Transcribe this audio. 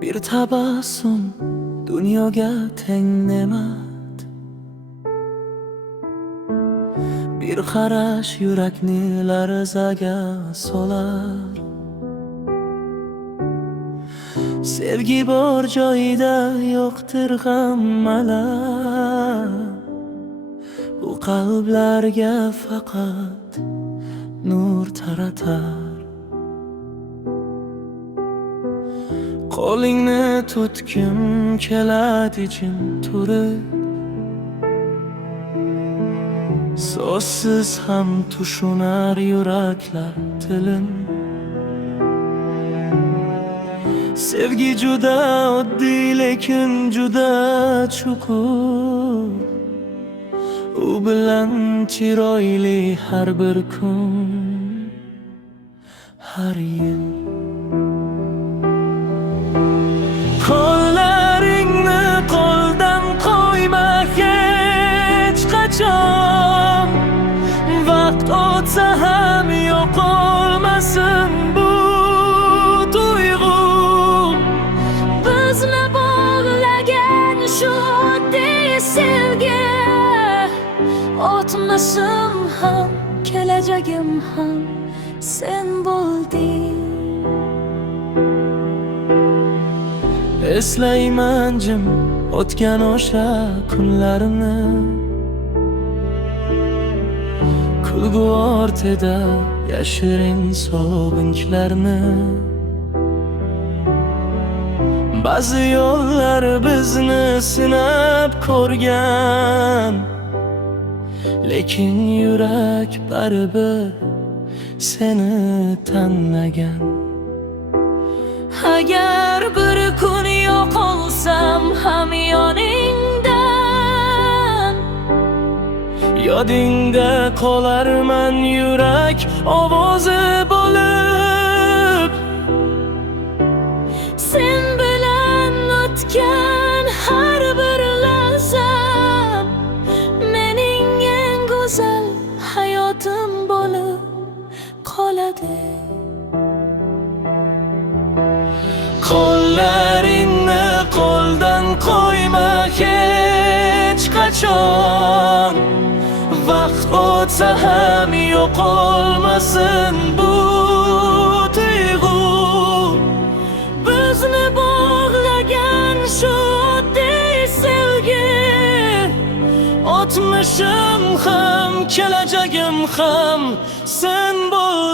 Bir tabassum dunyoga teng ne'mat, bir qarash yurakni larzaga solar. Sevgi bor joyda yo'qdir g'am alam, bu qalblarga faqat nur taratar. Qo'lingni tutgim keladi jim turib, so'zsiz ham tushunar yuraklar tilin. Sevgi juda oddiy lekin juda chuqur, u bilan chiroyli har bir kun, har yil. Qo'llaringni qo'ldan qo'yma hech qachon, vaqt o'tsa ham yo'qolmasin bu tuyg'u. Bizni bog'lagan shu oddiy sevgi, o'tmishim ham kelajagim ham sen bo'lding. Eslayman jim o'tgan o'sha kunlarimni, kulgu ortida yashirin sog'inchlarni. Ba'zi yo'llar bizni sinab ko'rgan, lekin yurak baribir seni tanlagan. Agar bir kun yo'qolsam ham yoningdan, yodingda qolarman yurak ovozi bo'lib. sen bilan o'tgan har bir lahzam mening eng go'zal hayotim bo'lib qoladi. Qo'llaringni qo'ldan qo'yma hech qachon, vaqt o'tsa ham yo'qolmasin bu tuyg'u. Bizni bog'lagan shu oddiy sevgi, O'tmishim ham kelajagim ham sen bo'l.